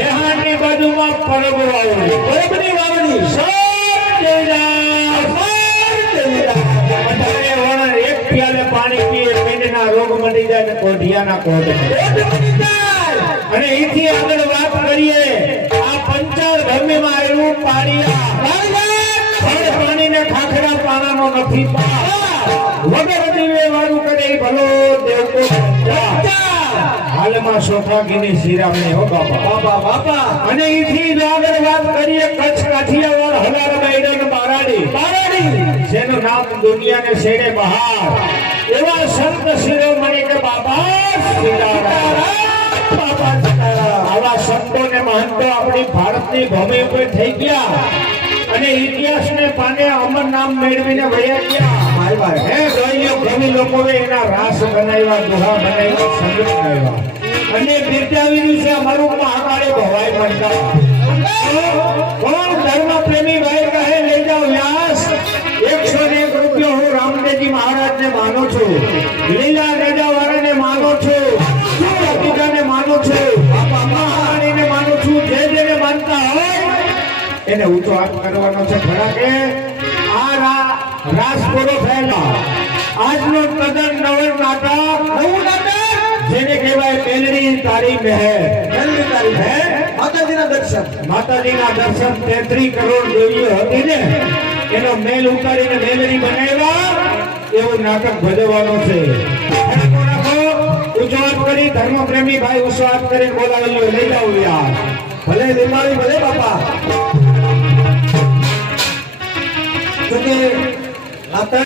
દેહાની બાજુમાં પરબ વાવણી, પરબની વાવણી એક પ્યાલે પાણી પીએ પેટના રોગ મટી જાય ને કોઢિયાના કોઢ અને અહીંથી આગળ વાત કરીએ આ પંચાળ ભૂમિમાં આવેલું પાડિયા પાણીને ખાખરા પાણાનો નથી વગર દીવે વાળું કરે ભલો દેવતો હાલમાં સોફાગીની શિરામણી હો બાપા અને અહીંથી આગળ વાત કરીએ કચ્છ કાઠિયાવાડ હલાર બેડન બારાડી જેનું નામ દુનિયાને છેડે બહાર એવા સંત શિરોમણી કે બાબા સીતારામ આવા સંતોને મહંતો આપણી ભારતની ભૂમિ ઉપર થઈ ગયા અને ઇતિહાસને પાને અમર નામ મેળવીને વયા ગયા હે ગયો કવિ લોકોએ એના રાસ બનાવ્યા દુહા બનાવ્યા સંગીત બનાવ્યા અને બિરદાવ્યું છે અમારું મહાકાળે ભવાઈ મળતા કોણ ધર્મ પ્રેમી ભાઈ કહે લઈ જાઓ વ્યાસ 101 રૂપિયો હું રામદેવજી મહારાજને માનું છું લીલા રાજાવાળાને માનું છું ને માનું છું મહારાણીને માનું છું જેને માનતા હોય એને ઊંચો હાથ કરવાનો છે ખરા કે આ રાસ પૂરો થયેલા આજનો તદ્દન નવું નાટક જેને કહેવાય પહેલી તારીખ હે માતાજીના દર્શન 33 કરોડ દેવીઓ હતી ને એનો મેલ ઉતારીને મેલડી બનાવ્યા એવું નાટક ભજવવાનો છે ઉજવાત કરી ધર્મ પ્રેમી ભાઈ ઉજવાત કરીને બોલાવેલો લઈ જાવ યાર ભલે દિમાળી ભલે બાપા જોકે આતા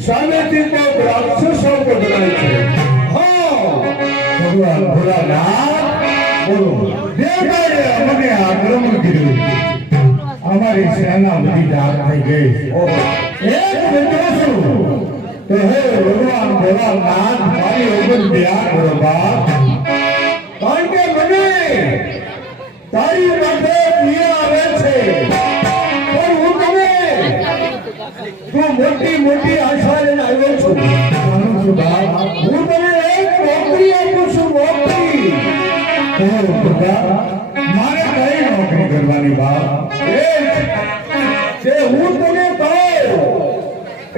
સામેથી તો રાક્ષસો પધરાય છે ભગવાન ભોળાનાથ બોલો દેવતાએ અમને આક્રમણ કર્યું અમારી સેના બધી જાગ થઈ ગઈ એક વિદ્રોહ તો હે ભગવાન ભોળાનાથ મારી ઉપર દયા કરો બાપ કારણ કે મને તારી માટે પ્રિય આવે છે તું મોટી આશા લઈને આવ્યો છું હું તને એક નોકરી આપું છું નોકરી મારે કઈ નોકરી કરવાની બાપ જે હું તને કહું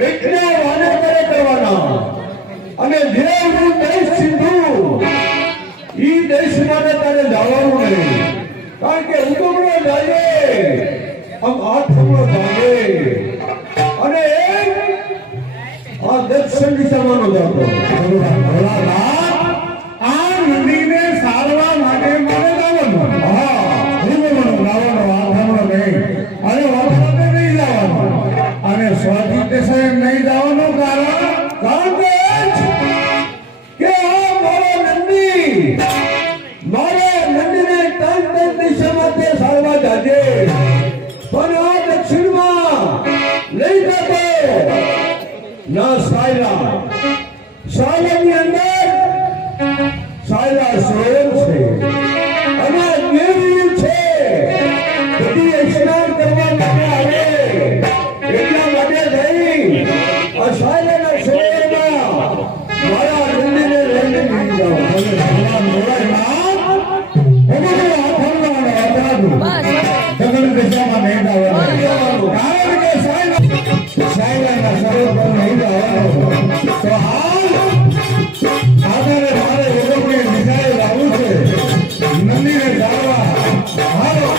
એટલા વાને કરવાના અને જે હું દેશ સીધું ઈ દેશ માટે તારે જવાનું નહીં કારણ કે ઉગમણો જાય આમ આઠમણો જાય અને આ દક્ષિણ દિશામાં જતો આ નદીને સારવા માટે મારે જવાનું લાવવાનો વાથામણો નહીં અને વાથામણો નહીં જવાનો અને સ્વાથી દેશે નહીં જવાનું કારણ કે આ મારો નંદી ને ત્રણ દિશામાં સારવા જાજે પણ આ દક્ષિણમાં લઈ જતો ના સાયલાની અંદર સાયલા સોળ છે અને દેવી છે બધી સ્નાન કરવા માટે આવે કારણ કે સાયલાના સરોવર પર નહીં જવાનું તો હાલ આધારે મારે એરોને નિશાળે લાવવું છે નંદીને જાળવા હાલો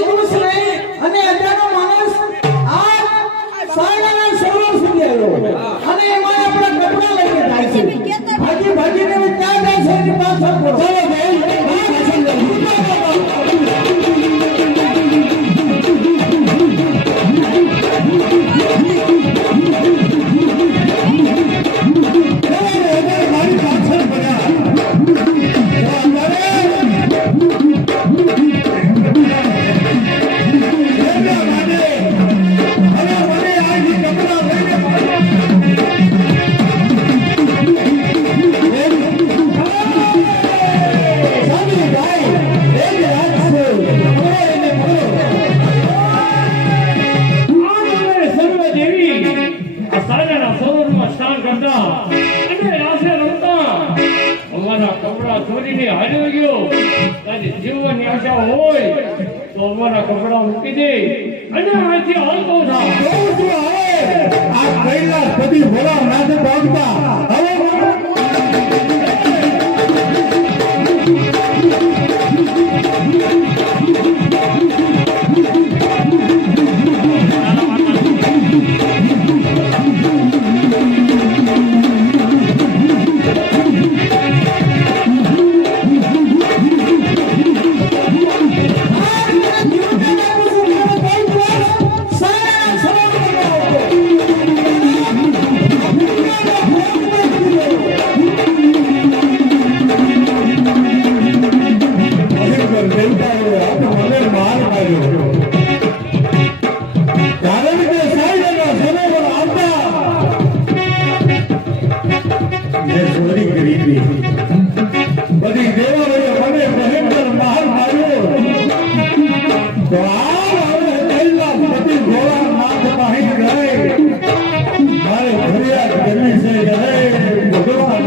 કોઈ દિવસ નહીં અને અજાણો માણસ આ સાયલાના સરોવર સુધી આવ્યો અને એમાં આપણા કપડા લઈને જાય છે ભાગીને ક્યાં જાય છે એની પાછળ પડો ચલો ભાઈ પાછળ મારી પાછળ બધા જીવવાની આશા હોય તો અમારા કપડા મૂકી દે અને અહીંથી હાલતો થા આ કૈલાસ બધી ભોળા નાથ પામતા હવે બધી દેવાળીઓ મને ભયંકર માર માર્યો તો બધી ગોળા નાથ પાહી ગઈ મારે ફરિયાદ કરવી છે ભગવાન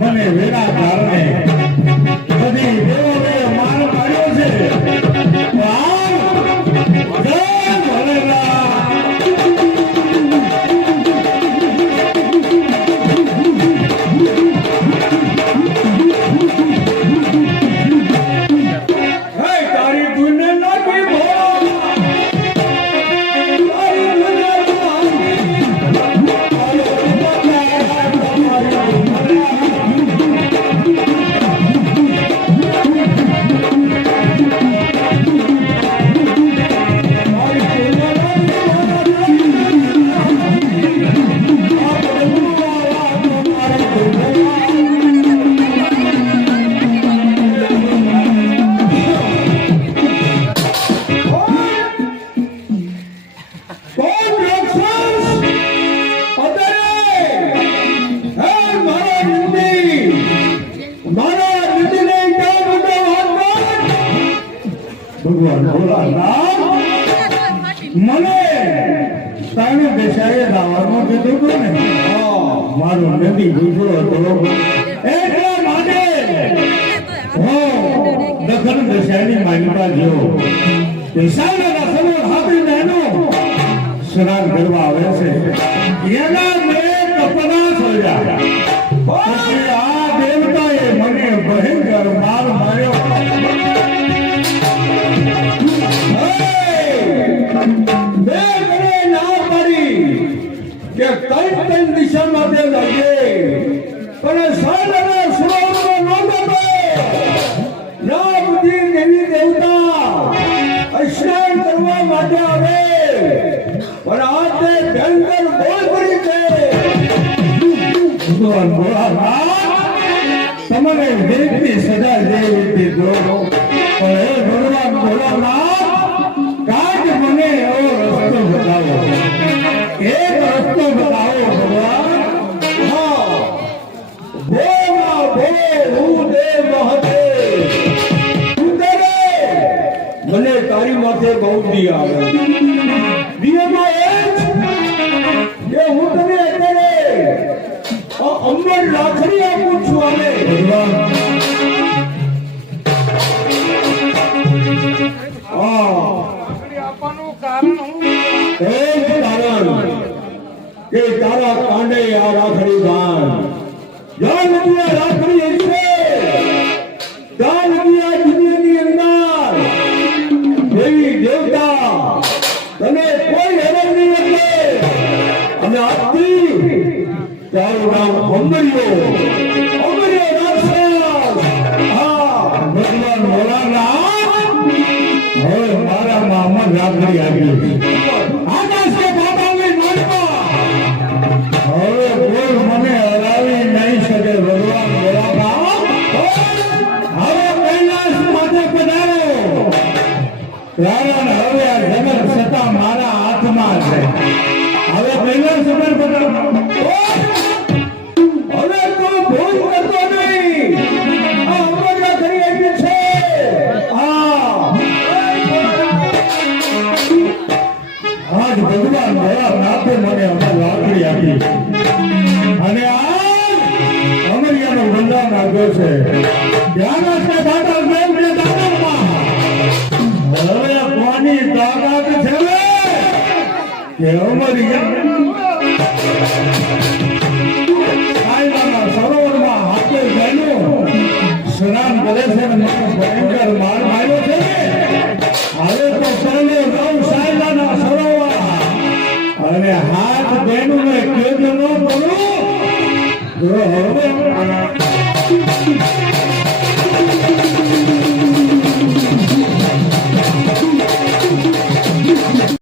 મને વેરા કારણે બધી દેવાળીઓ માર માર્યો છે જય ભોલેનાથ ભગવાન ભોળાનાથ મને તાણે દેશાએ દાવાનું કીધું હતું ને મારો નદી ગુજરો હતો એટલા માટે દખન દેશાની માન્યતા જેવો દેશાના સરોવર હાથીને એનો સ્નાન કરવા આવે છે એના મેં કપડા સોજા પછી આ દેવતાએ મને ભયંકર માર માર્યો કે કઈ દિશામાં તે લાગે પણ સાયલાના સરોવરમાં ન ગમે રામજી દેવી દેવતા સ્નાન કરવા માટે આવે પણ આ તે ભયંકર બોલ પડી છે ભગવાન ભોળાનાથ તમને દેવની સજા જેવી દીધો પણ હે ભગવાન ભોળાનાથ કાજ મને એવો રસ્તો બતાવો એક રસ્તો બતાવો ભગવાન બોલા બોલ દેવ મહાદેવ મને તારી માથે બહુ દી આવે દિયામાં કે હું તને અત્યારે અંબર રાખડી આપું છું આને ભગવાન કે તારા કાંડે આ રાખડી બાંધ જાન રાખડી હશે જાન દુનિયાની અંદર ગયો અમરીય રાક્ષસ ભગવાન ભોળાનાથ હવે મારામાં અમર રાખડી આવી આકાશ કે પાતાળની માલિકા હવે કોઈ મને હરાવી નહીં શકે ભગવાન ભોળાનાથ હવે કૈલાસ માથે પધારો કારણ હવે આ જગત સત્તા મારા હાથમાં છે હવે કૈલાસ ઉપર પધારો હવે કોઈ ભૂલ કરતો નહીં આ અમરજા કરી આપી છે આજ ભગવાન ભોળાનાથે મને અમર રાખડી આપી અને આજ અમરિયાનો વરદાન આપ્યો છે ધ્યાન હશે દાદા મેમને દાદામાં હવે કોની તાકાત છે કે અમરિયા કાયદાના સરોવરમાં હાથે ગયેલું સ્નાન કરે છે અને મને ભયંકર માર માર્યો છે હવે તો ચાલો જાઉં સાયલાના સરોવર અને હાથ બેનું ને કેદ ન કરું જો હવે